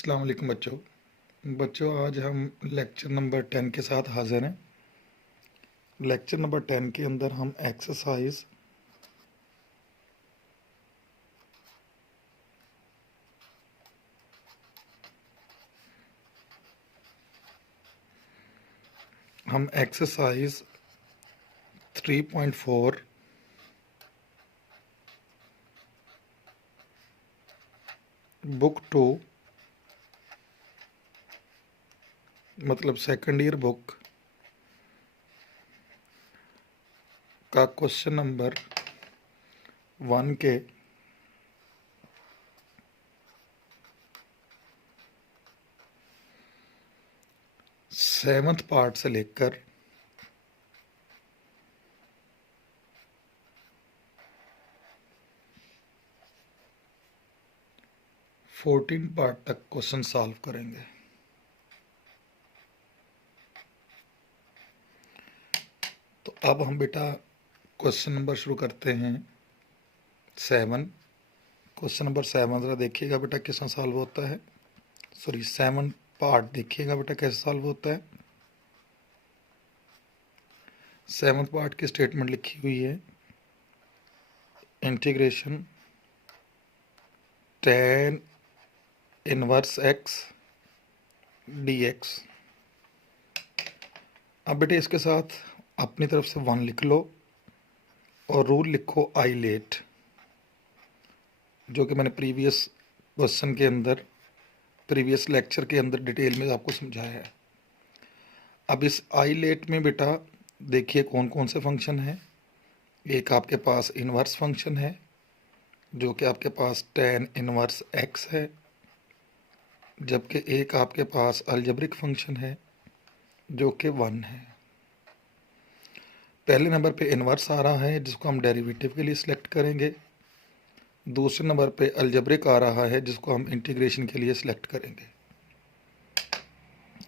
अस्सलाम वालेकुम बच्चों आज हम लेक्चर नंबर 10 के साथ हाजिर हैं। लेक्चर नंबर 10 के अंदर हम एक्सरसाइज हम एक्सरसाइज 3.4 बुक 2 मतलब सेकंड ईयर बुक का क्वेश्चन नंबर 1 के सेवंथ पार्ट से लेकर 14 पार्ट तक क्वेश्चन सॉल्व करेंगे। तो अब हम बेटा क्वेश्चन नंबर शुरू करते हैं 7। क्वेश्चन नंबर 7 ज़रा देखिएगा बेटा कैसा सॉल्व होता है। 7 पार्ट देखिएगा बेटा कैसे सॉल्व होता है। 7th पार्ट की स्टेटमेंट लिखी हुई है, integration tan inverse x dx। अब बेटे इसके साथ अपनी तरफ से 1 लिख लो और रूल लिखो आई लेट, जो कि मैंने प्रीवियस क्वेश्चन के अंदर प्रीवियस लेक्चर के अंदर डिटेल में आपको समझाया है। अब इस आई लेट में बेटा देखिए कौन कौन से फंक्शन हैं। एक आपके पास इन्वर्स फंक्शन है जो कि आपके पास tan इनवर्स x है, जबकि एक आपके पास अलजेब्रिक फंक्शन है जो कि 1 है। पहले नंबर पे इन्वर्स आ रहा है जिसको हम डेरिवेटिव के लिए सिलेक्ट करेंगे। दूसरे नंबर पे अलजेब्रिक आ रहा है जिसको हम इंटीग्रेशन के लिए सिलेक्ट करेंगे।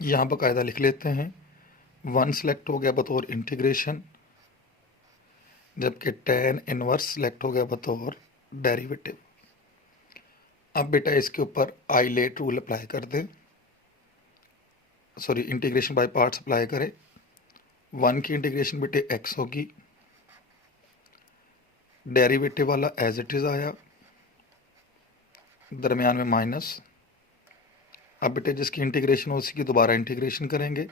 यहाँ बाकायदा लिख लेते हैं, 1 सिलेक्ट हो गया बतौर इंटीग्रेशन, जबकि tan इनवर्स सिलेक्ट हो गया बतौर डेरिवेटिव। अब बेटा इसके ऊपर आई लेट रूल अप्लाई कर दें, इंटीग्रेशन बाय पार्ट्स अप्लाई करें। 1 की इंटीग्रेशन बेटे x होगी, डेरिवेटिव वाला एज इट इज़ आया, दरमियान में माइनस। अब बेटे जिसकी इंटीग्रेशन हो उसी की दोबारा इंटीग्रेशन करेंगे,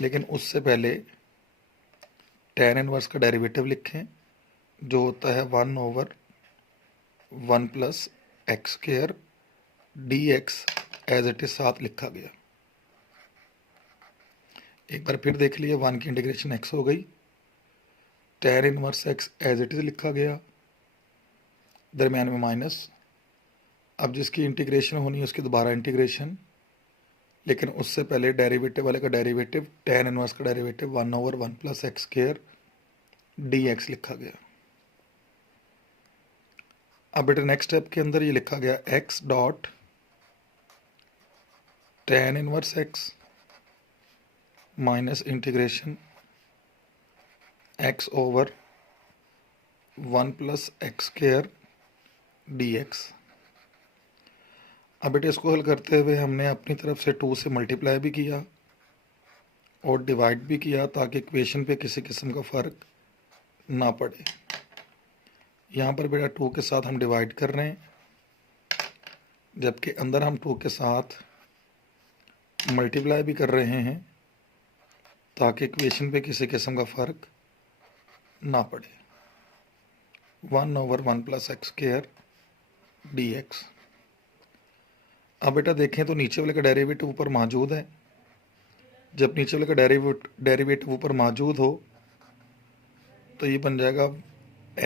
लेकिन उससे पहले tan इनवर्स का डेरिवेटिव लिखें जो होता है 1/1 + x² dx as it is साथ लिखा गया। एक बार फिर देख लिए, 1 की इंटीग्रेशन x हो गई, tan inverse x as it is लिखा गया, दरमियान में माइनस। अब जिसकी इंटीग्रेशन होनी है उसकी दोबारा इंटीग्रेशन, लेकिन उससे पहले डेरिवेटिव वाले का डेरिवेटिव tan इनवर्स का डेरिवेटिव 1/1 + x² dx लिखा गया। अब बेटा नेक्स्ट स्टेप के अंदर ये लिखा गया x dot tan inverse x minus integration x/1 + x² dx। अब बेटे इसको हल करते हुए हमने अपनी तरफ से 2 से मल्टीप्लाई भी किया और डिवाइड भी किया ताकि इक्वेशन पे किसी किस्म का फ़र्क ना पड़े। यहाँ पर बेटा 2 के साथ हम डिवाइड कर रहे हैं, जबकि अंदर हम 2 के साथ मल्टीप्लाई भी कर रहे हैं ताकि इक्वेशन पे किसी किस्म का फ़र्क ना पड़े। 1/1 + x² dx। अब बेटा देखें तो नीचे वाले का डेरिवेटिव ऊपर मौजूद है। जब नीचे वाले का डेरिवेटिव ऊपर मौजूद हो तो ये बन जाएगा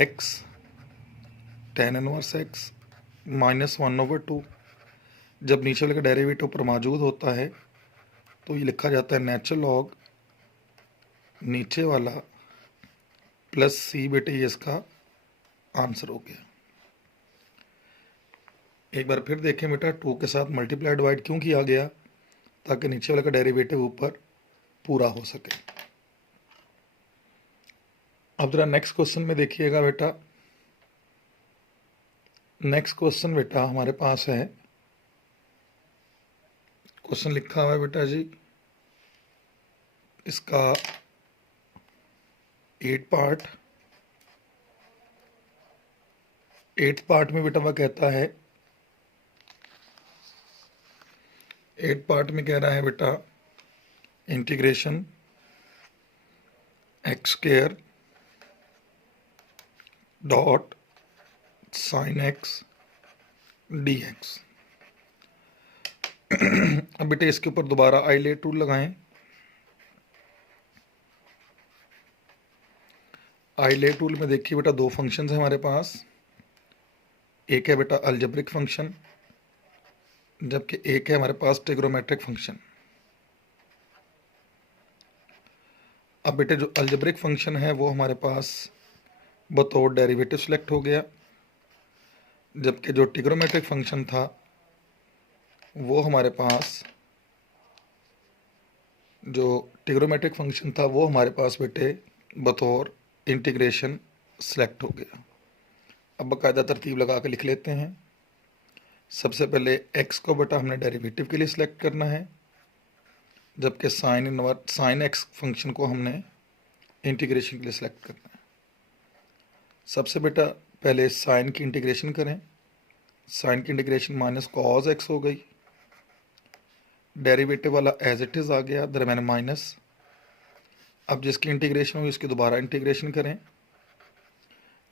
x tan inverse x minus 1/2। जब नीचे वाले का डेरिवेटिव ऊपर मौजूद होता है तो ये लिखा जाता है नेचुरल लॉग नीचे वाला प्लस c। बेटे ये इसका आंसर हो गया। एक बार फिर देखें बेटा, 2 के साथ मल्टीप्लाई डिवाइड क्यों किया गया, ताकि नीचे वाले का डेरिवेटिव ऊपर पूरा हो सके। अब जरा नेक्स्ट क्वेश्चन में देखिएगा बेटा। नेक्स्ट क्वेश्चन बेटा हमारे पास है क्वेश्चन लिखा हुआ है बेटा जी, इसका 8 पार्ट में बेटा वह कहता है, 8 पार्ट में कह रहा है बेटा integration x square dot sine x d x. अब बेटे इसके ऊपर दोबारा आइलेट टूल लगाएं। आइलेट टूल में देखिए बेटा दो फंक्शंस हैं हमारे पास, एक है बेटा अलजेब्रिक फंक्शन, जबकि एक है हमारे पास ट्रिग्नोमेट्रिक फंक्शन। अब बेटे जो अलजेब्रिक फंक्शन है वो हमारे पास बतौर डेरिवेटिव सेलेक्ट हो गया, जबकि जो ट्रिग्नोमेट्रिक फंक्शन था वो हमारे पास बेटे बतौर इंटीग्रेशन सेलेक्ट हो गया। अब बाकायदा तरतीब लगा के लिख लेते हैं। सबसे पहले x को बेटा हमने डेरिवेटिव के लिए सिलेक्ट करना है, जबकि साइन एक्स फंक्शन को हमने इंटीग्रेशन के लिए सिलेक्ट करना है। सबसे बेटा पहले साइन की इंटीग्रेशन करें। साइन की इंटीग्रेशन माइनस कॉज एक्स हो गई, डेरिवेटिव वाला एज इट इज़ आ गया, दरम्यान माइनस। अब जिसकी इंटीग्रेशन हुई उसकी दोबारा इंटीग्रेशन करें,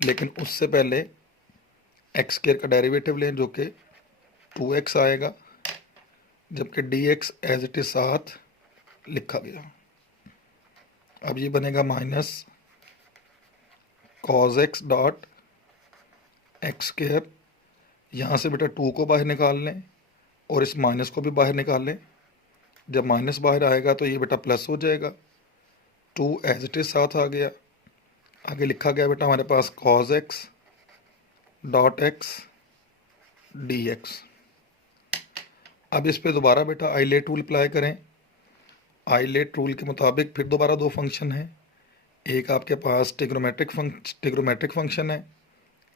लेकिन उससे पहले एक्स स्क्वायर का डेरिवेटिव लें जो कि 2x आएगा, जबकि dx एज इट इज साथ लिखा गया। अब ये बनेगा minus cos x dot x square. यहाँ से बेटा 2 को बाहर निकाल लें और इस माइनस को भी बाहर निकाल लें। जब माइनस बाहर आएगा तो ये बेटा प्लस हो जाएगा, 2 एज इट इज साथ आ गया। आगे लिखा गया बेटा हमारे पास cos x dot x d x. अब इस पे दोबारा बेटा आइलेट टूल अप्लाई करें। आइलेट टूल के मुताबिक फिर दोबारा दो फंक्शन हैं, एक आपके पास ट्रिग्नोमेट्रिक फंक्शन है,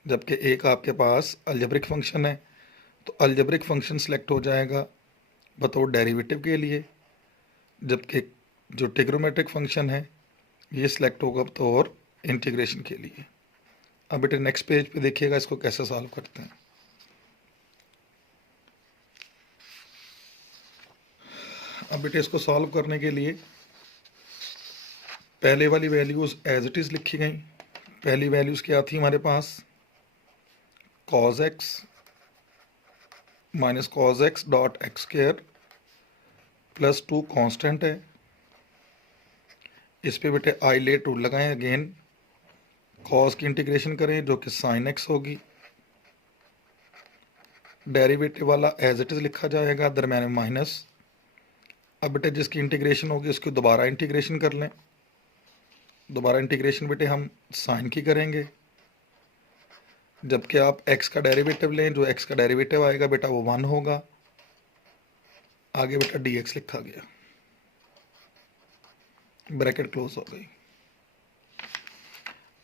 जबकि एक आपके पास अलजेब्रिक फंक्शन है। तो अलजेब्रिक फंक्शन सेलेक्ट हो जाएगा बतौर डेरिवेटिव के लिए, जबकि जो ट्रिग्नोमेट्रिक फंक्शन है ये सिलेक्ट होगा बतौर इंटीग्रेशन के लिए। अब बेटे नेक्स्ट पेज पे देखिएगा इसको कैसे सॉल्व करते हैं। अब बेटे इसको सॉल्व करने के लिए पहले वाली वैल्यूज़ एज इट इज़ लिखी गई। पहली वैल्यूज़ क्या थी हमारे पास, cos x minus cos x dot x square plus 2 constant है। इस पे बेटे आइलेट टूल लगाएं, अगेन कॉज की इंटीग्रेशन करें जो कि साइन एक्स होगी, डेरिवेटिव वाला एज इट इज़ लिखा जाएगा, दरम्यान में माइनस। अब बेटे जिसकी इंटीग्रेशन होगी उसकी दोबारा इंटीग्रेशन कर लें। दोबारा इंटीग्रेशन बेटे हम साइन की करेंगे, जबकि आप x का डेरिवेटिव लें, जो x का डेरिवेटिव आएगा बेटा वो 1 होगा। आगे बेटा dx लिखा गया, ब्रैकेट क्लोज हो गई।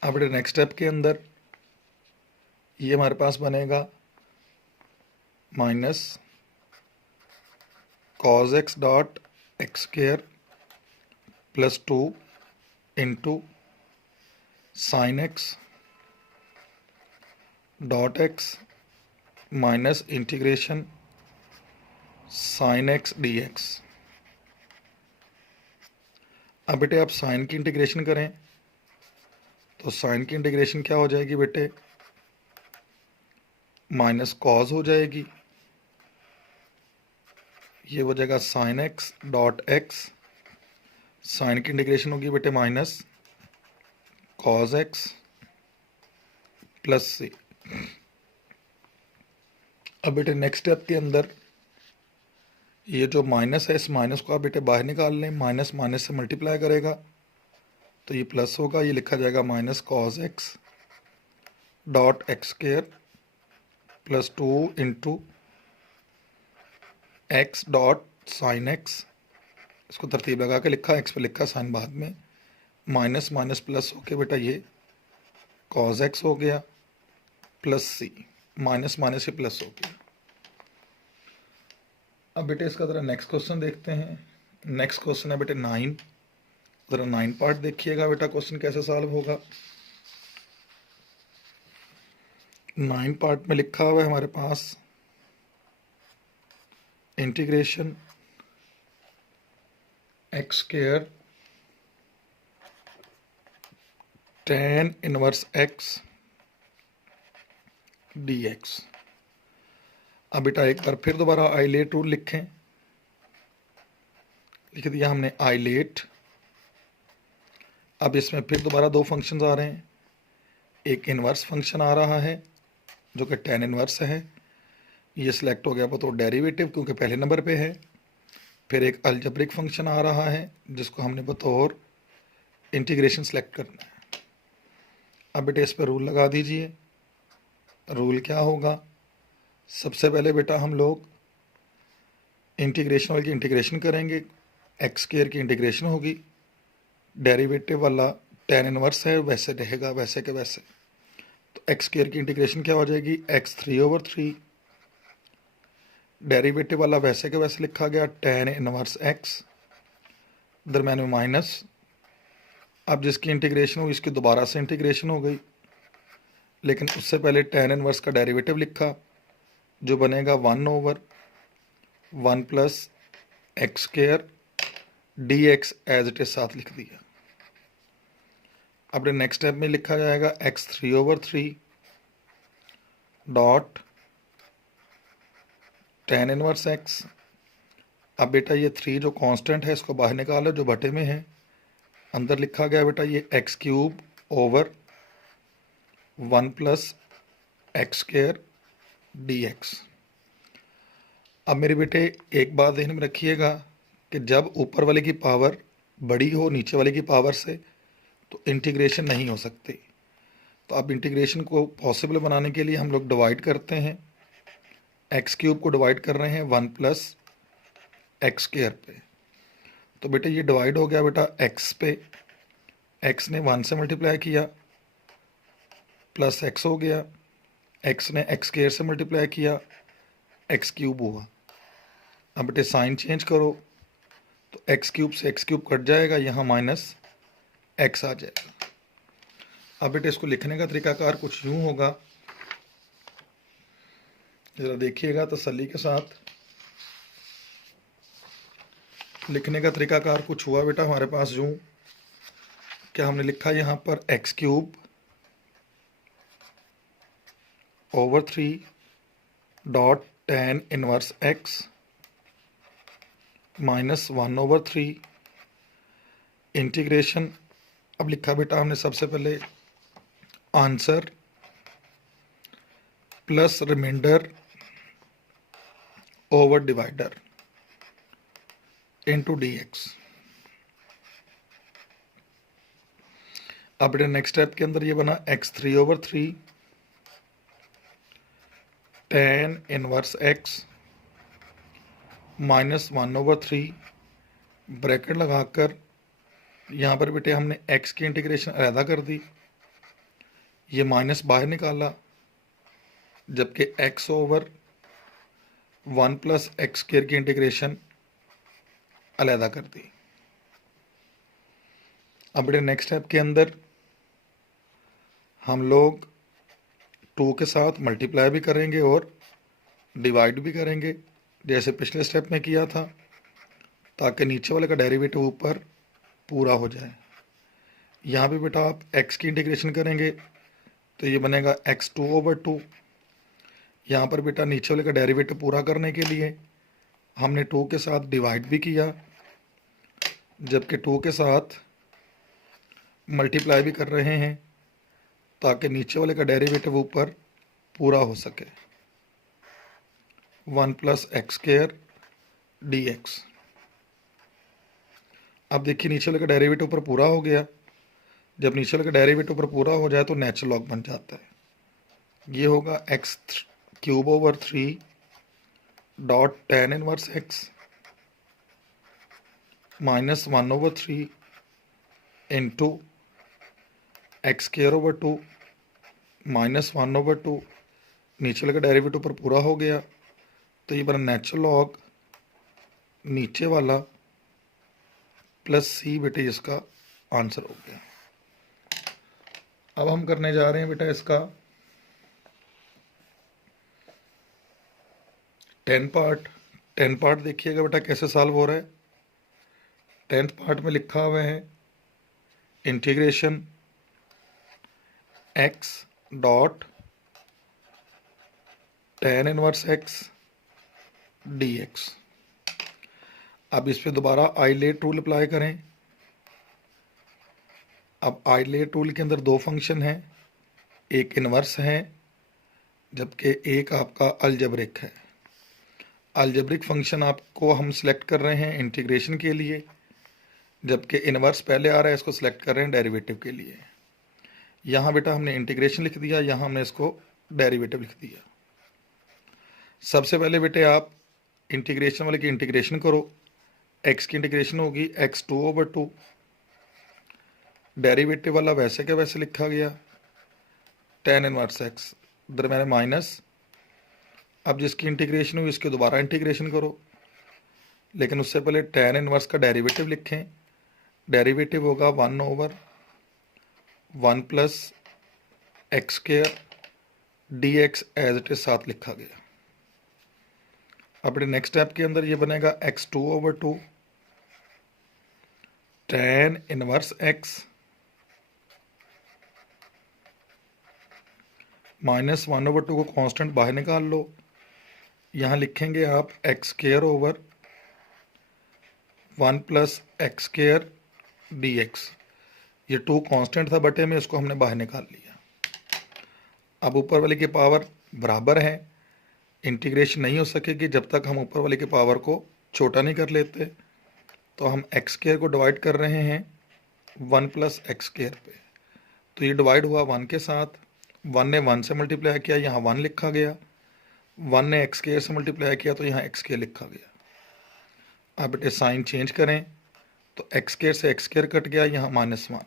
अब बेटे नेक्स्ट स्टेप के अंदर ये हमारे पास बनेगा minus cos x dot x square plus 2 into sine x dot x minus integration sine x d x. अब बेटे आप साइन की इंटीग्रेशन करें तो साइन की इंटीग्रेशन क्या हो जाएगी बेटे, माइनस कॉज हो जाएगी, ये हो जाएगा sine x dot x. Sine की इंटीग्रेशन होगी बेटे minus cos x plus c. अब बेटे नेक्स्ट स्टेप के अंदर ये जो माइनस है, इस माइनस को आप बेटे बाहर निकाल लें, माइनस माइनस से मल्टीप्लाई करेगा तो ये प्लस होगा, ये लिखा जाएगा minus cos x dot x square plus 2 into x dot sine x. इसको तरतीब लगा के लिखा, एक्स पे लिखा, साइन बाद में, माइनस माइनस प्लस होके बेटा ये कॉज एक्स हो गया प्लस सी, माइनस माइनस से प्लस हो गया। अब बेटे इसका ज़रा नेक्स्ट क्वेश्चन देखते हैं। नेक्स्ट क्वेश्चन है बेटे 9। ज़रा 9 पार्ट देखिएगा बेटा, क्वेश्चन कैसे सॉल्व होगा। 9 पार्ट में लिखा हुआ है हमारे पास integration x square tan inverse x dx। अब बेटा एक बार फिर दोबारा आइलेट रूल लिखें। लिख दिया हमने आइलेट। अब इसमें फिर दोबारा दो फंक्शंस आ रहे हैं। एक इनवर्स फंक्शन आ रहा है जो कि tan इनवर्स है, ये सिलेक्ट हो गया बतौर डेरिवेटिव क्योंकि पहले नंबर पे है। फिर एक अलजेब्रिक फंक्शन आ रहा है जिसको हमने बतौर इंटीग्रेशन सेलेक्ट करना है। अब बेटे इस पर रूल लगा दीजिए। रूल क्या होगा, सबसे पहले बेटा हम लोग इंटीग्रेशन वाले की इंटीग्रेशन करेंगे। एक्स स्क्वायर की इंटीग्रेशन होगी, डेरिवेटिव वाला tan इनवर्स है वैसे रहेगा वैसे के वैसे। तो एक्स स्क्वायर की इंटीग्रेशन क्या हो जाएगी, x3/3। डेरिवेटिव वाला वैसे के वैसे लिखा गया tan इनवर्स x, दरम्यान में माइनस। अब जिसकी इंटीग्रेशन हुई इसकी दोबारा से इंटीग्रेशन हो गई, लेकिन उससे पहले tan इनवर्स का डेरिवेटिव लिखा जो बनेगा 1/1 + x² dx as it is साथ लिख दिया। अब नेक्स्ट स्टेप में लिखा जाएगा x3/3 dot tan inverse x। अब बेटा ये 3 जो कांस्टेंट है इसको बाहर निकालो जो बटे में है। अंदर लिखा गया बेटा ये x³ / 1 + x² dx। अब मेरे बेटे एक बात ध्यान में रखिएगा कि जब ऊपर वाले की पावर बड़ी हो नीचे वाले की पावर से तो इंटीग्रेशन नहीं हो सकती। तो अब इंटीग्रेशन को पॉसिबल बनाने के लिए हम लोग डिवाइड करते हैं। x³ को डिवाइड कर रहे हैं 1 + x² पे। तो बेटे ये डिवाइड हो गया बेटा x पे, x ने 1 से मल्टीप्लाई किया प्लस x हो गया, x ने x² से मल्टीप्लाई किया x³ हुआ। अब बेटे साइन चेंज करो तो x³ से x³ कट जाएगा, यहाँ माइनस x आ जाएगा। अब बेटे इसको लिखने का तरीकाकार कुछ यूँ होगा, ज़रा देखिएगा तसल्ली के साथ। लिखने का तरीकाकार कुछ हुआ बेटा हमारे पास यूँ, क्या हमने लिखा यहाँ पर x³/3 dot tan inverse x - 1/3 integration. अब लिखा बेटा हमने सबसे पहले answer plus remainder over divider into dx। अब बेटा नेक्स्ट स्टेप के अंदर ये बना x3/3 tan inverse x - 1/3 bracket लगाकर यहाँ पर बेटे हमने x की इंटीग्रेशन अलहदा कर दी, ये माइनस बाहर निकाला, जबकि x/1 + x² की इंटीग्रेशन अलहदा कर दी। अब बेटे नेक्स्ट स्टेप के अंदर हम लोग 2 के साथ मल्टीप्लाई भी करेंगे और डिवाइड भी करेंगे जैसे पिछले स्टेप में किया था, ताकि नीचे वाले का डेरिवेटिव ऊपर पूरा हो जाए। यहाँ भी बेटा आप x की इंटीग्रेशन करेंगे तो ये बनेगा x2/2। यहाँ पर बेटा नीचे वाले का डेरिवेटिव पूरा करने के लिए हमने 2 के साथ डिवाइड भी किया, जबकि 2 के साथ मल्टीप्लाई भी कर रहे हैं ताकि नीचे वाले का डेरिवेटिव ऊपर पूरा हो सके। 1 + x² dx। अब देखिए नीचे वाले का डेरिवेटिव ऊपर पूरा हो गया। जब नीचे वाले का डेरिवेटिव ऊपर पूरा हो जाए तो नेचुरल लॉग बन जाता है। ये होगा x³/3 dot tan inverse x - 1/3 into x²/2 - 1/2। नीचे वाले का डेरिवेटिव ऊपर पूरा हो गया तो ये बना नेचुरल लॉग नीचे वाला प्लस सी बेटे इसका आंसर हो गया। अब हम करने जा रहे हैं बेटा इसका 10 पार्ट देखिएगा बेटा कैसे सॉल्व हो रहा है। 10th पार्ट में लिखा हुआ है integration x dot tan inverse x dx। अब इस पे दोबारा आइलेट रूल अप्लाई करें। अब आइलेट रूल के अंदर दो फंक्शन हैं, एक इनवर्स है जबकि एक आपका अलजेब्रिक है। अलजेब्रिक फंक्शन आपको हम सिलेक्ट कर रहे हैं इंटीग्रेशन के लिए, जबकि इनवर्स पहले आ रहा है, इसको सिलेक्ट कर रहे हैं डेरिवेटिव के लिए। यहाँ बेटा हमने इंटीग्रेशन लिख दिया, यहाँ हमने इसको डेरिवेटिव लिख दिया। सबसे पहले बेटे आप इंटीग्रेशन वाले की इंटीग्रेशन करो। x की इंटीग्रेशन होगी x 2/2। डेरिवेटिव वाला वैसे के वैसे लिखा गया tan इनवर्स x, दरम्यान माइनस। अब जिसकी इंटीग्रेशन हुई इसके दोबारा इंटीग्रेशन करो, लेकिन उससे पहले tan इनवर्स का डेरिवेटिव लिखें। डेरिवेटिव होगा 1/1 plus x square dx as it is साथ लिखा गया। अपने नेक्स्ट स्टेप के अंदर ये बनेगा x 2/2 tan inverse x minus 1/2 को कांस्टेंट बाहर निकाल लो। यहाँ लिखेंगे आप x square over 1 plus x square dx। ये 2 कांस्टेंट था बटे में, इसको हमने बाहर निकाल लिया। अब ऊपर वाले की पावर बराबर है, इंटीग्रेशन नहीं हो सकेगी जब तक हम ऊपर वाले की पावर को छोटा नहीं कर लेते। तो हम एक्स स्क्वायर को डिवाइड कर रहे हैं 1 प्लस एक्स स्क्वायर पे, तो ये डिवाइड हुआ 1 के साथ। 1 ने 1 से मल्टीप्लाई किया, यहाँ 1 लिखा गया। 1 ने एक्स स्क्वायर से मल्टीप्लाई किया तो यहाँ एक्स स्क्वायर लिखा गया। अब बेटे साइन चेंज करें तो एक्स स्क्वायर से एक्स स्क्वायर कट गया, यहाँ -1।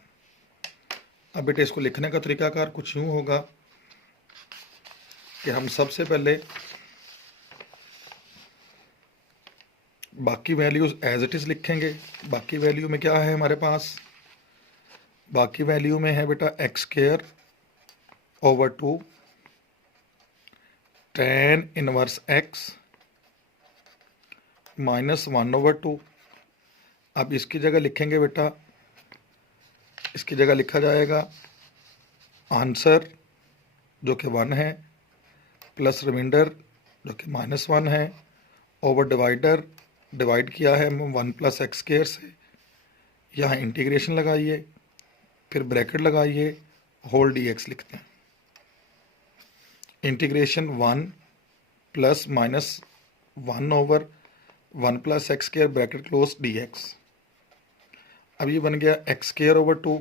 अब बेटे इसको लिखने का तरीकाकार कुछ यूँ होगा कि हम सबसे पहले बाकी वैल्यूज़ एज इट इज़ लिखेंगे। बाकी वैल्यू में क्या है हमारे पास? बाकी वैल्यू में है बेटा x square over 2 tan inverse x minus 1/2। अब इसकी जगह लिखेंगे बेटा, इसकी जगह लिखा जाएगा आंसर जो कि 1 है, प्लस रिमाइंडर जो कि -1 है, ओवर डिवाइडर डिवाइड किया है 1 प्लस एक्स स्क्वायर से। यहाँ इंटीग्रेशन लगाइए, फिर ब्रैकेट लगाइए, होल dx लिखते हैं। Integration 1 plus minus 1 over 1 plus x square bracket close dx। अब ये बन गया x square over 2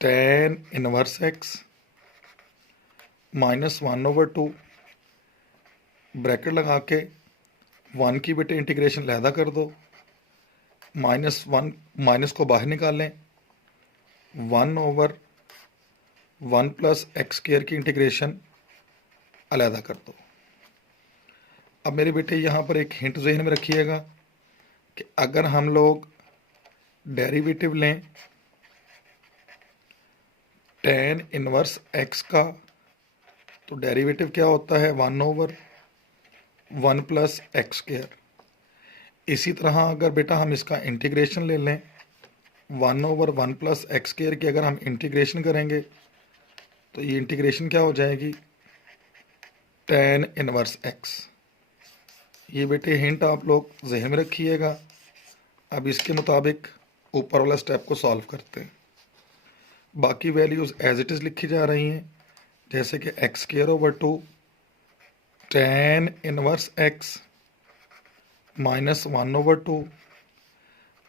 tan inverse x minus 1/2 bracket लगा के 1 की बेटे इंटीग्रेशन लहदा कर दो, -1 माइनस को बाहर निकालें, 1/1 प्लस एक्स स्क्वायर की इंटीग्रेशन अलहदा कर दो। अब मेरे बेटे यहाँ पर एक हिंट जहन में रखिएगा कि अगर हम लोग डेरिवेटिव लें tan इनवर्स x का, तो डेरिवेटिव क्या होता है? 1/1 प्लस एक्स स्क्वायर। इसी तरह अगर बेटा हम इसका इंटीग्रेशन ले लें 1/1 प्लस एक्स स्क्वायर की, अगर हम इंटीग्रेशन करेंगे तो ये इंटीग्रेशन क्या हो जाएगी? tan inverse x। ये बेटे हिंट आप लोग जहन में रखिएगा। अब इसके मुताबिक ऊपर वाला स्टेप को सॉल्व करते हैं। बाकी वैल्यूज़ एज इट इज़ लिखी जा रही हैं, जैसे कि x square over 2 tan inverse x minus 1/2।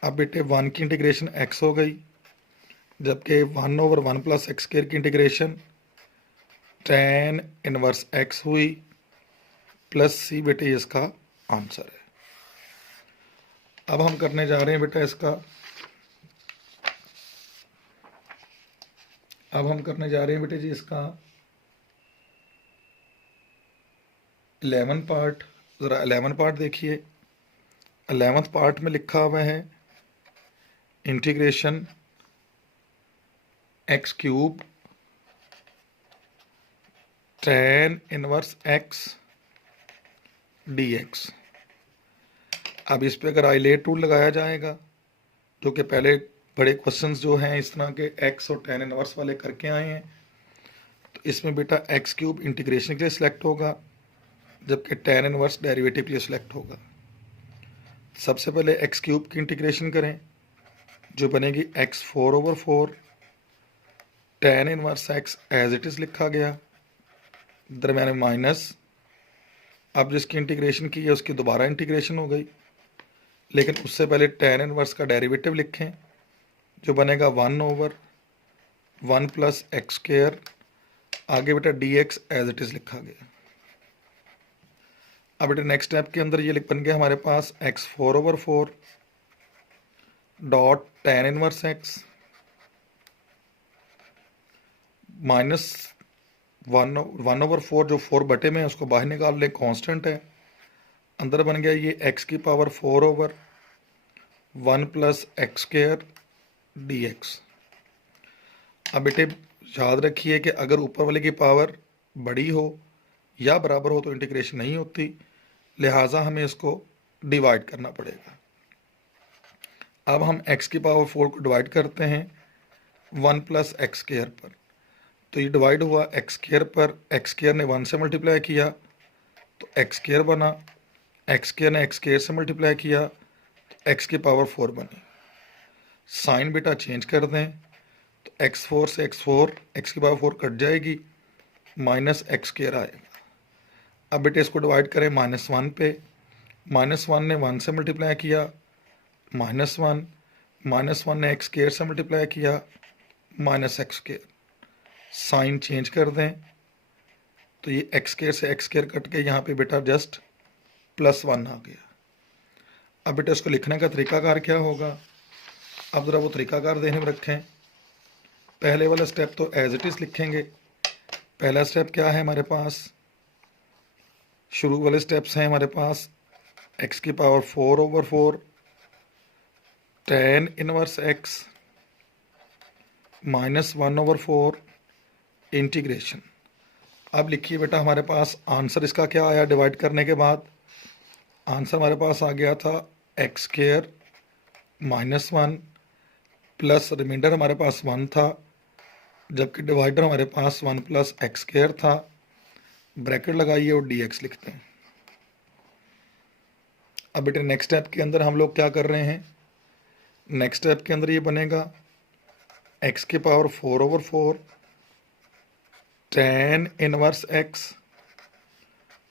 अब बेटे 1 की इंटीग्रेशन x हो गई, जबकि 1/1 प्लस एक्स स्क्वायर की इंटीग्रेशन tan इनवर्स x हुई, प्लस c बेटे इसका आंसर है। अब हम करने जा रहे हैं बेटा इसका, अब हम करने जा रहे हैं बेटे जी इसका 11 पार्ट। ज़रा 11 पार्ट देखिए। 11th पार्ट में लिखा हुआ है integration x cube tan inverse x d x. अब इस पे अगर आइलेट टूल लगाया जाएगा, जो कि पहले बड़े क्वेश्चंस जो हैं इस तरह के एक्स और tan इनवर्स वाले करके आए हैं, तो इसमें बेटा एक्स क्यूब इंटीग्रेशन के लिए सिलेक्ट होगा, जबकि tan इनवर्स डेरिवेटिव के लिए सिलेक्ट होगा। सबसे पहले एक्स क्यूब की इंटीग्रेशन करें, जो बनेगी x 4/4 tan inverse x as it is लिखा गया, दरम्यान में माइनस। अब जिसकी इंटीग्रेशन की है उसकी दोबारा इंटीग्रेशन हो गई, लेकिन उससे पहले tan इनवर्स का डेरिवेटिव लिखें, जो बनेगा 1/1 प्लस एक्स स्क्वायर। आगे बेटा d x as it is लिखा गया। अब बेटा नेक्स्ट स्टेप के अंदर ये बन गया हमारे पास x 4/4 dot tan inverse x minus 1/4, जो 4 बटे में है उसको बाहर निकाल लें, कांस्टेंट है। अंदर बन गया ये x की power 4/1 plus x square d x. अब बेटे याद रखिए कि अगर ऊपर वाले की पावर बड़ी हो या बराबर हो तो इंटीग्रेशन नहीं होती, लिहाजा हमें इसको डिवाइड करना पड़ेगा। अब हम x की पावर 4 को डिवाइड करते हैं 1 प्लस एक्स स्क्वायर पर, तो ये डिवाइड हुआ एक्स स्क्वायर पर, एक्स स्क्वायर ने 1 से मल्टीप्लाई किया तो एक्स स्क्वायर बना, एक्स स्क्वायर ने एक्स स्क्वायर से मल्टीप्लाई किया तो एक्स की पावर 4 बनी। साइन बेटा चेंज कर दें, तो x4 से x4 एक्स की पावर 4 कट जाएगी, माइनस एक्स स्क्वायर आएगा। अब बेटे इसको डिवाइड करें -1 पे, -1 ने 1 से मल्टीप्लाई किया, -1, -1 ने एक्स स्क्वायर से मल्टीप्लाई किया, minus x square. Sign change कर दें, तो ये एक्स स्क्वायर से एक्स स्क्वायर कट के यहाँ पे बेटा जस्ट +1 आ गया। अब बेटा इसको लिखने का तरीकाकार क्या होगा, अब ज़रा वो तरीकाकार देने में रखें। पहले वाला स्टेप तो एज इट इज़ लिखेंगे। पहला स्टेप क्या है हमारे पास, शुरू वाले स्टेप्स हैं हमारे पास एक्स की power 4/4 tan inverse x minus 1/4 integration. अब लिखिए बेटा हमारे पास आंसर इसका क्या आया डिवाइड करने के बाद, आंसर हमारे पास आ गया था एक्स स्क्वायर -1 प्लस रिमाइंडर हमारे पास 1 था, जबकि डिवाइडर हमारे पास 1 प्लस एक्स स्क्वायर था। ब्रैकेट लगाइए और डी एक्स लिखते हैं। अब बेटे नेक्स्ट स्टेप के अंदर हम लोग क्या कर रहे हैं, नेक्स्ट स्टेप के अंदर ये बनेगा एक्स की power 4/4 tan inverse x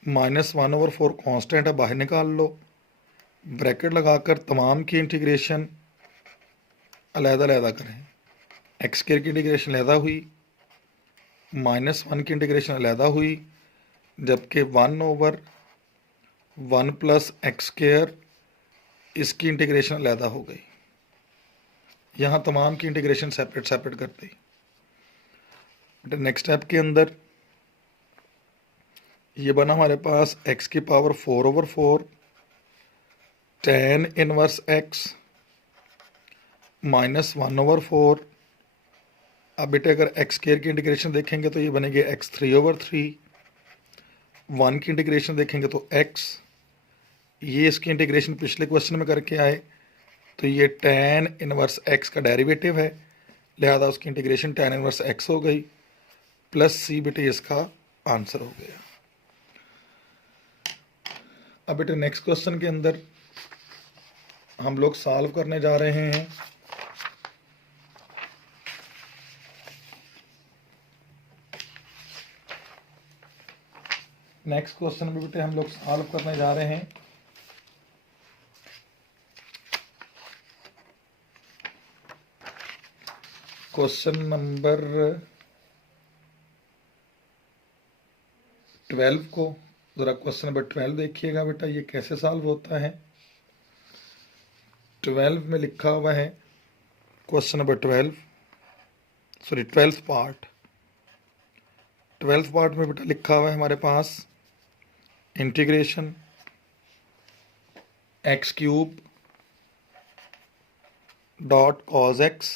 minus 1/4 constant है, बाहर निकाल लो। ब्रैकेट लगाकर तमाम की इंटीग्रेशन अलग-अलग करें। एक्स स्क्वायर की इंटीग्रेशन अलग हुई, -1 की इंटीग्रेशन अलग हुई, जबकि 1/1 प्लस एक्स स्क्वायर इसकी इंटीग्रेशन अलग हो गई। यहाँ तमाम की इंटीग्रेशन सेपरेट सेपरेट कर दी। नेक्स्ट स्टेप के अंदर ये बना हमारे पास एक्स की power 4/4 tan inverse x minus 1/4। अब बेटे अगर एक्स स्क्वायर की इंटीग्रेशन देखेंगे तो ये बनेगी एक्स 3/3, 1 की इंटीग्रेशन देखेंगे तो एक्स, ये इसकी इंटीग्रेशन पिछले क्वेश्चन में करके आए, तो ये tan इनवर्स एक्स का डेरिवेटिव है, लिहाजा उसकी इंटीग्रेशन tan इनवर्स एक्स हो गई, प्लस सी बेटे इसका आंसर हो गया। अब बेटे नेक्स्ट क्वेश्चन के अंदर हम लोग सॉल्व करने जा रहे हैं नेक्स्ट क्वेश्चन में बेटे हम लोग सॉल्व करने जा रहे हैं क्वेश्चन नंबर 12 को। ज़रा क्वेश्चन नंबर 12 देखिएगा बेटा, ये कैसे सॉल्व होता है। 12 में लिखा हुआ है question number 12, sorry 12th part. 12th part में बेटा लिखा हुआ है हमारे पास integration x cube dot cos x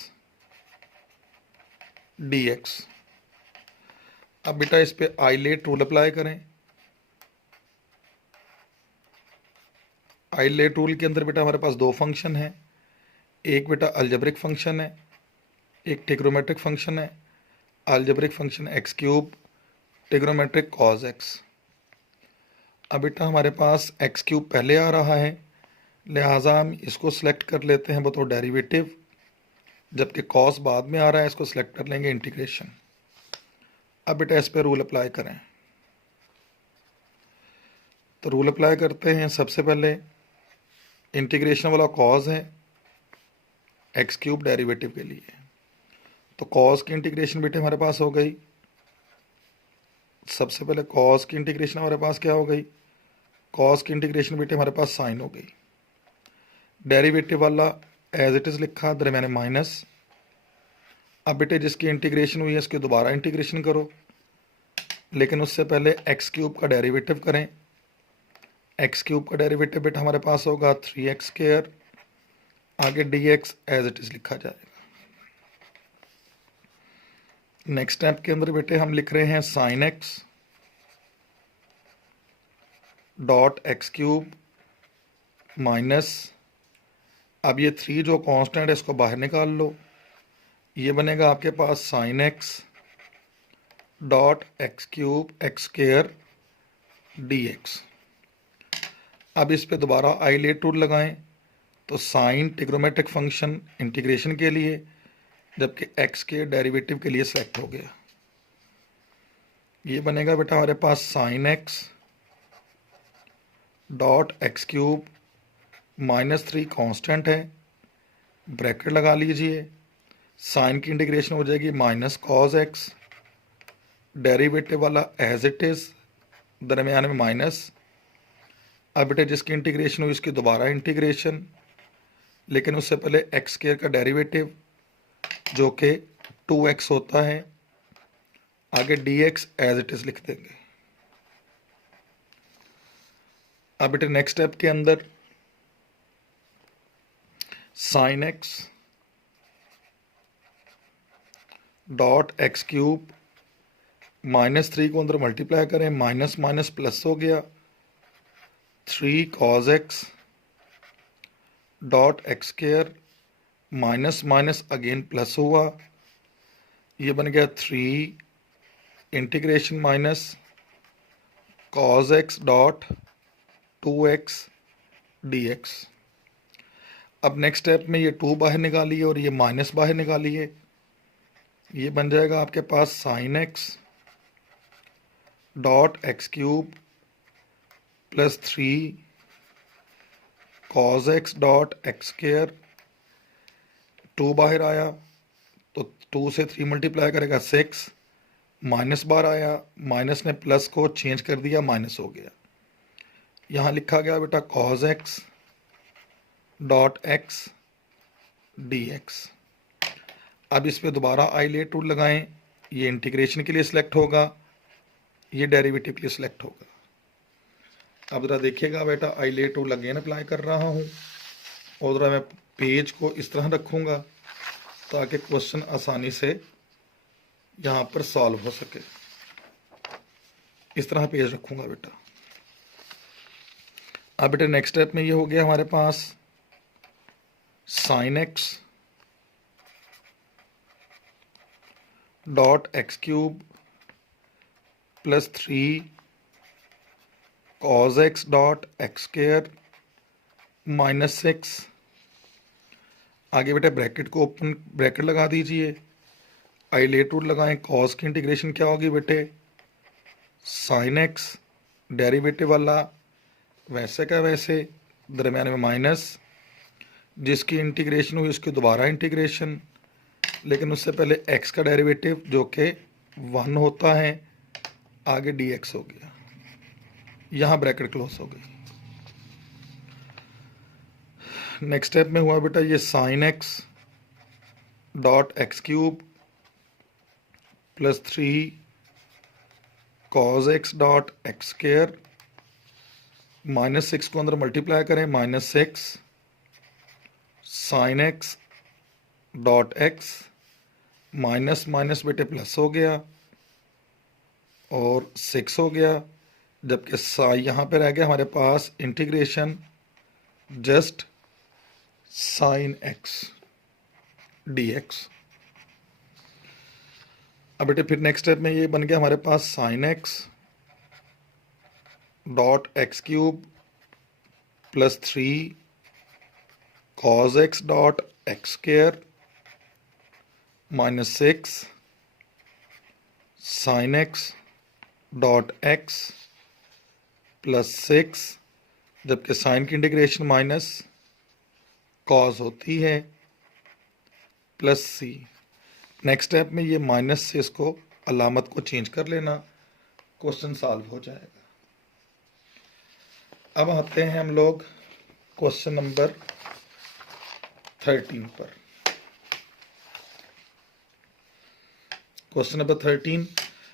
d x. अब बेटा इस पे आइलेट रूल अप्लाई करें। आइलेट रूल के अंदर बेटा हमारे पास दो फंक्शन हैं, एक बेटा अलजेब्रिक फंक्शन है, एक ट्रिग्नोमेट्रिक फंक्शन है। Algebraic function x cube, trigonometric cos x. अब बेटा हमारे पास एक्स क्यूब पहले आ रहा है, लिहाजा हम इसको सिलेक्ट कर लेते हैं बतौर डेरिवेटिव, जबकि कॉस बाद में आ रहा है, इसको सिलेक्ट कर लेंगे इंटीग्रेशन। अब बेटा इस पर रूल अप्लाई करें। तो रूल अप्लाई करते हैं। सबसे पहले इंटीग्रेशन वाला कॉज है एक्स क्यूब डेरिवेटिव के लिए, तो कॉस की इंटीग्रेशन बेटे हमारे पास हो गई। सबसे पहले कॉस की इंटीग्रेशन हमारे पास क्या हो गई, कॉस की इंटीग्रेशन बेटे हमारे पास साइन हो गई। डेरिवेटिव वाला एज इट इज़ लिखा, दरम्यान माइनस। अब बेटे जिसकी इंटीग्रेशन हुई है इसकी दोबारा इंटीग्रेशन करो, लेकिन उससे पहले एक्स क्यूब का डेरिवेटिव करें। एक्स क्यूब का डेरिवेटिव बेटा हमारे पास होगा 3x स्क्वायर, आगे dx एज इट इज़ लिखा जाएगा। नेक्स्ट स्टेप के अंदर बेटे हम लिख रहे हैं sign x dot x cube minus, अब ये 3 जो कांस्टेंट है इसको बाहर निकाल लो, ये बनेगा आपके पास sine x dot x cube x square d x. अब इस पे दोबारा आइलेट रूल लगाएं, तो साइन ट्रिग्नोमेट्रिक फंक्शन इंटीग्रेशन के लिए, जबकि एक्स के डेरिवेटिव के लिए सेलेक्ट हो गया। ये बनेगा बेटा हमारे पास sine x dot x cube -3 constant है, ब्रैकेट लगा लीजिए, साइन की इंटीग्रेशन हो जाएगी माइनस कॉज एक्स, डेरिवेटिव वाला एज इट इज़, दरमियान में माइनस। अब बेटे जिसकी इंटीग्रेशन हुई इसकी दोबारा इंटीग्रेशन, लेकिन उससे पहले एक्स स्क्वायर का डेरिवेटिव जो कि 2x होता है, आगे dx एज इट इज़ लिख देंगे। अब बेटे नेक्स्ट स्टेप के अंदर sign x dot x cube -3 को अंदर मल्टीप्लाई करें, माइनस माइनस प्लस हो गया, 3 cos x dot x square minus minus again plus हुआ, ये बन गया 3 integration minus cos x dot 2x dx। अब नेक्स्ट स्टेप में ये 2 बाहर निकालिए और ये माइनस बाहर निकालिए, ये बन जाएगा आपके पास sine x dot x cube +3 cos x dot x square. 2 बाहर आया तो 2 से 3 मल्टीप्लाई करेगा 6, माइनस बार आया, माइनस ने प्लस को चेंज कर दिया, माइनस हो गया। यहाँ लिखा गया बेटा cause x dot x d x. अब इस पे दोबारा आइलेट रूल लगाएं, ये इंटीग्रेशन के लिए सिलेक्ट होगा, ये डेरिवेटिव के लिए सिलेक्ट होगा। अब ज़रा देखिएगा बेटा, आइलेट रूल अगेन अप्लाई कर रहा हूँ और ज़रा मैं पेज को इस तरह रखूँगा ताकि क्वेश्चन आसानी से यहाँ पर सॉल्व हो सके। इस तरह पेज रखूँगा बेटा। अब बेटा नेक्स्ट स्टेप में ये हो गया हमारे पास sine x dot x cube +3 cos x dot x square -6, आगे बेटा ब्रैकेट को ओपन ब्रैकेट लगा दीजिए, आइलेट रूल लगाएं, कॉस की इंटीग्रेशन क्या होगी बेटे, साइन एक्स डेरिवेटिव वाला वैसे का वैसे, दरम्यान में माइनस, जिसकी इंटीग्रेशन हुई उसकी दोबारा इंटीग्रेशन, लेकिन उससे पहले एक्स का डेरिवेटिव जो कि 1 होता है, आगे dx हो गया, यहाँ ब्रैकेट क्लोज हो गई। नेक्स्ट स्टेप में हुआ बेटा ये sign x dot x cube +3 cos x dot x square -6 को अंदर मल्टीप्लाई करें, -6 sin x dot x, minus minus बेटे प्लस हो गया और 6 हो गया, जबकि यहाँ पे रह गया हमारे पास integration just sin x dx। अब बेटे फिर नेक्स्ट स्टेप में ये बन गया हमारे पास sin x dot x cube plus 3 cos x dot x square -6 sin x dot x plus 6, जबकि साइन की इंटीग्रेशन माइनस कॉज होती है प्लस c। नेक्स्ट स्टेप में ये माइनस से इसको अलामत को चेंज कर लेना, क्वेश्चन सॉल्व हो जाएगा। अब आते हैं हम लोग क्वेश्चन नंबर 13 पर। क्वेश्चन नंबर 13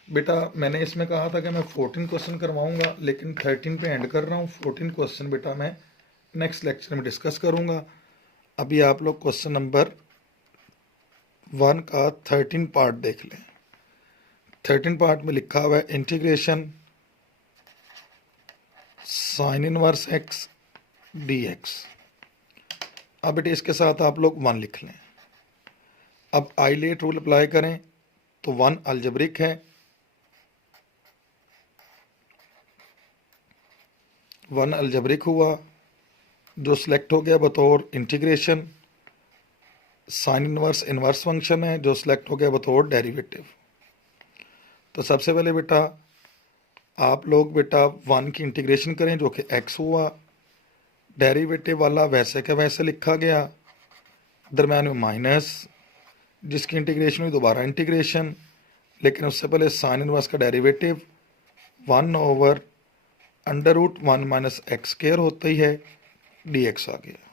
बेटा मैंने इसमें कहा था कि मैं 14 क्वेश्चन करवाऊंगा, लेकिन 13 पे एंड कर रहा हूँ। 14 क्वेश्चन बेटा मैं नेक्स्ट लेक्चर में डिस्कस करूंगा। अभी आप लोग क्वेश्चन नंबर 1 का 13 पार्ट देख लें। 13 पार्ट में लिखा हुआ है integration sine inverse x dx। अब बेटे इसके साथ आप लोग 1 लिख लें। अब आइलेट रूल अप्लाई करें तो 1 अलजेब्रिक है, 1 अलजेब्रिक हुआ जो सिलेक्ट हो गया बतौर integration. Sine inverse inverse function है जो सिलेक्ट हो गया बतौर डेरिवेटिव। तो सबसे पहले बेटा आप लोग बेटा 1 की इंटीग्रेशन करें जो कि x हुआ, डेरिवेटिव वाला वैसे का वैसे लिखा गया, दरम्यान में माइनस जिसकी इंटीग्रेशन हुई दोबारा इंटीग्रेशन, लेकिन उससे पहले साइन इनवर्स का derivative 1 over under root 1 minus x square होता ही है, dx आ गया।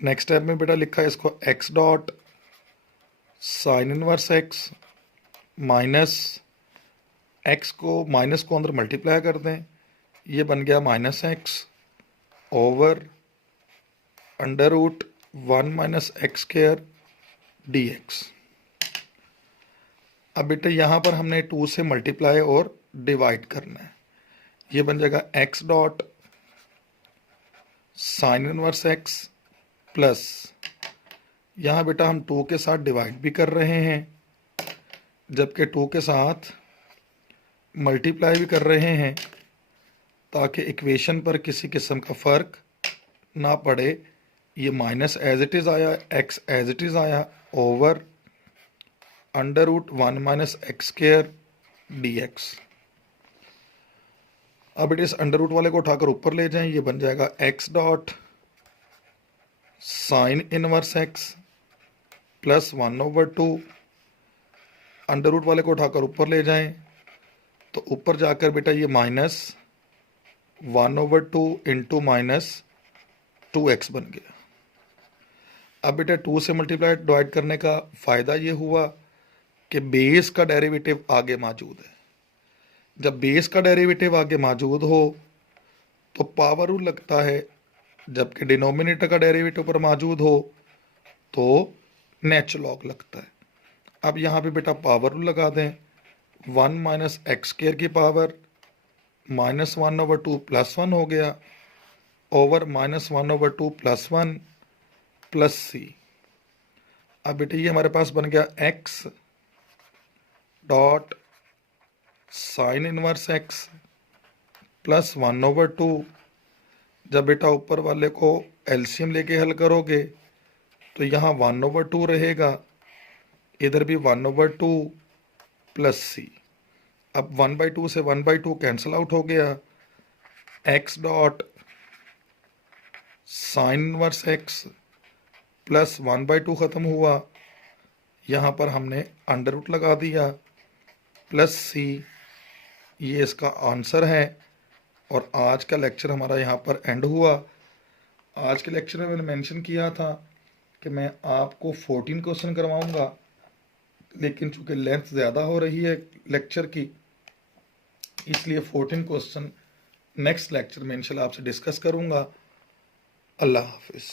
नेक्स्ट स्टेप में बेटा लिखा है इसको x dot sine inverse x minus x को माइनस को अंदर मल्टीप्लाई कर दें, ये बन गया -x over under root 1 minus x square dx। अब बेटा यहाँ पर हमने 2 से मल्टीप्लाई और डिवाइड करना है, ये बन जाएगा x dot sine inverse x plus, यहाँ बेटा हम 2 के साथ डिवाइड भी कर रहे हैं जबकि 2 के साथ मल्टीप्लाई भी कर रहे हैं ताकि इक्वेशन पर किसी किस्म का फ़र्क ना पड़े। ये माइनस एज इट इज़ आया, x एज इट इज़ आया over under root 1 minus x square dx। अब इट इस अंडर रूट वाले को उठाकर ऊपर ले जाएं, ये बन जाएगा x dot sine inverse x plus 1 over 2, under root वाले को उठाकर ऊपर ले जाएं तो ऊपर जाकर बेटा ये minus 1 over 2 into minus 2x बन गया। अब बेटा 2 से मल्टीप्लाई डिवाइड करने का फ़ायदा ये हुआ कि बेस का डेरिवेटिव आगे मौजूद है। जब बेस का डेरिवेटिव आगे मौजूद हो तो पावर रूल लगता है, जबकि डिनोमिनेटर का डेरिवेटिव ऊपर मौजूद हो तो नेचुरल लॉग लगता है। अब यहाँ पे बेटा पावर रूल लगा दें, 1 माइनस एक्स स्क्र की पावर -1 ओवर 2 प्लस 1 हो गया over -1 over 2 plus 1 plus c। अब बेटा ये हमारे पास बन गया x dot sine inverse x plus 1 over 2। जब बेटा ऊपर वाले को एलसीएम लेके हल करोगे तो यहाँ 1 ओवर 2 रहेगा, इधर भी 1 ओवर 2 प्लस c। अब 1/2 से 1/2 कैंसिल आउट हो गया, x dot sine inverse x plus 1/2 ख़त्म हुआ, यहाँ पर हमने अंडर रूट लगा दिया प्लस c। ये इसका आंसर है और आज का लेक्चर हमारा यहाँ पर एंड हुआ। आज के लेक्चर में मैंने मेंशन किया था कि मैं आपको 14 क्वेश्चन करवाऊंगा, लेकिन चूँकि लेंथ ज़्यादा हो रही है लेक्चर की, इसलिए 14 क्वेश्चन नेक्स्ट लेक्चर में इंशाल्लाह आपसे डिस्कस करूँगा। अल्लाह हाफिज़।